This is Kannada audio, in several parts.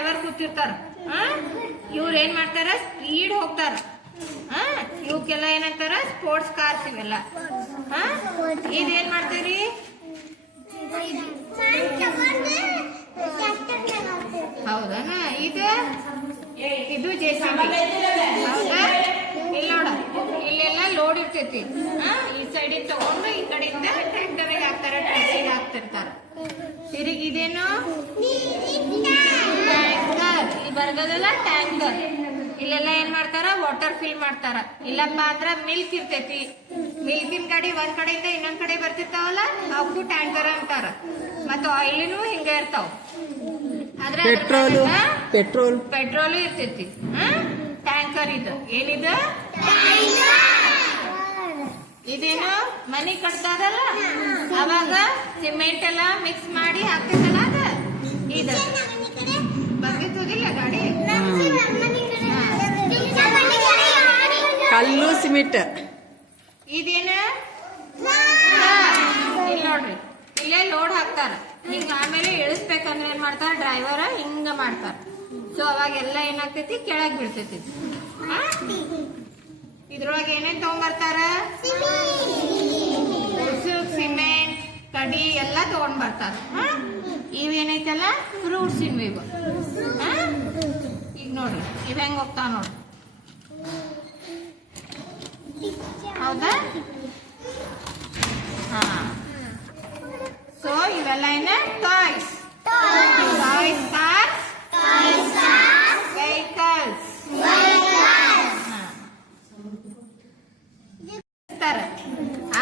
ಡ್ರೈವರ್ ಕೂತಿರ್ತಾರ. ಇವ್ರ ಏನ್ ಮಾಡ್ತಾರ, ಸ್ಪೀಡ್ ಹೋಗ್ತಾರ. ಇವಕ್ಕೆಲ್ಲ ಏನಂತಾರ, ಸ್ಪೋರ್ಟ್ಸ್ ಕಾರ್ಸ್ ಇವೆಲ್ಲ. ಇದೇನ್ ಮಾಡ್ತೀರಿ, ಹೌದಾ? ಇದು JCB. ಹೌದಾ? ಇಲ್ಲಿ ನೋಡ, ಇಲ್ಲೆಲ್ಲ ಲೋಡ್ ಇರ್ತೈತಿ. ಈ ಸೈಡಿಗೆ ತಗೊಂಡು ಈ ಕಡೆಯಿಂದ ಟ್ರ್ಯಾಕ್ಟರ್ಗೆ ಹಾಕ್ತಾರ, ಟ್ರಕ್ಕಿಗೆ ಹಾಕ್ತಿರ್ತಾರ. ತಿರುಗಿ ಇದೇನು ಟ್ಯಾಂಕರ್, ಇಲ್ಲಿ ಬರ್ಗದಲ್ಲ ಟ್ಯಾಂಕರ್. ಇಲ್ಲೆಲ್ಲ ಏನ್ ಮಾಡ್ತಾರ, ವಾಟರ್ ಫಿಲ್ ಮಾಡ್ತಾರ. ಇಲ್ಲಪ್ಪ ಅಂದ್ರ ಮಿಲ್ಕ್ ಇರ್ತೈತಿ, ಮಿಲ್ಕಿನ ಗಾಡಿ ಒಂದ್ ಕಡೆಯಿಂದ ಇನ್ನೊಂದ್ ಕಡೆ ಬರ್ತಿರ್ತಾವಲ್ಲ, ಅವಕ್ಕೂ ಟ್ಯಾಂಕರ್ ಅಂತಾರ. ಮತ್ತ ಆಯಿಲಿನೂ ಹಿಂಗ ಇರ್ತಾವ. ಆದ್ರೆ ಪೆಟ್ರೋಲು ಇರ್ತೈತಿ. ಟ್ಯಾಂಕರ್ ಇದು ಏನಿದು, ಇದೇನು ಮನಿ ಕಟ್ತಾರಲ್ಲ, ಅವಾಗ ಸಿಮೆಂಟ್ ಎಲ್ಲ ಮಿಕ್ಸ್ ಮಾಡಿ ಹಾಕ್ತಿದ್ದಲ್ಲ, ಅದ ಇದು ಬರ್ತಿತ್ತದಿಲ್ಲ ಗಾಡಿ. ಕಲ್ಲು ಸಿಮೆಂಟ್. ಇದೇನು, ಇಲ್ಲಿ ನೋಡ್ರಿ, ಇಲ್ಲೇ ಲೋಡ್ ಹಾಕ್ತಾರ. ಹಿಂಗ ಆಮೇಲೆ ಇಳಿಸ್ಬೇಕಂದ್ರೆ ಏನ್ ಮಾಡ್ತಾರ, ಡ್ರೈವರ್ ಹಿಂಗ ಮಾಡ್ತಾರ. ಸೊ ಅವಾಗೆಲ್ಲ ಏನಾಗ್ತೈತಿ, ಕೆಳಗ್ ಬೀಳ್ತೈತಿ. ಇದ್ರೊಳಗೆ ಏನೇನ್ ತಗೊಂಡ್ಬರ್ತಾರ, ಸಿಮೆಂಟ್, ಕಡಿ ಎಲ್ಲ ತಗೊಂಡ್ ಬರ್ತಾರ. ಇವೇನೈತಲ್ಲ ಫ್ರೂಟ್ಸ್ ಇನ್ವು. ಈಗ ನೋಡ್ರಿ ಇವ್ ಹೆಂಗ್ ಹೋಗ್ತಾವ ನೋಡ್ರಿ. ಹೌದಾ? ಸೊ ಇವೆಲ್ಲ ಏನ, ಟಾಯ್ಸ್, ಕಾರ್ಸ್, ವೆಹಿಕಲ್ಸ್.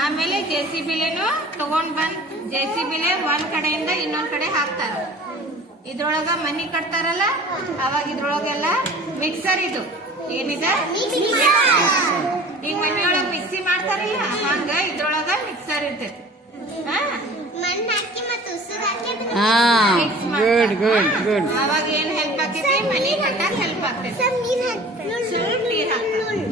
ಆಮೇಲೆ JCBಲೇನು ತಗೊಂಡ್ ಬಂದ್, JCBಲೇ ಒಂದ್ ಕಡೆಯಿಂದ ಇನ್ನೊಂದ್ ಕಡೆ ಹಾಕ್ತಾರ. ಇದ್ರೊಳಗ ಮನಿ ಕಟ್ತಾರಲ್ಲ, ಅವಾಗ ಇದ್ರೊಳಗೆಲ್ಲ ಮಿಕ್ಸರ್. ಇದು ಏನಿದೆ, ಈಗ ಮನಿಯೊಳಗ ಮಿಕ್ಸಿ ಮಾಡ್ತಾರಿಲ್ಲ, ಹಂಗ ಇದ್ರೊಳಗ ಮಿಕ್ಸರ್ ಇರ್ತೈತಿ. ಅವಾಗ ಏನ್ ಹೆಲ್ಪ್ ಆಗ್ತೈತಿ, ಮನಿ ಕಟ್ಟಾಕ ಹೆಲ್ಪ್ ಆಗ್ತೈತಿ. ಸ್ವಲ್ಪ ನೀರ್ ಹಾಕ್ತಾರೆ.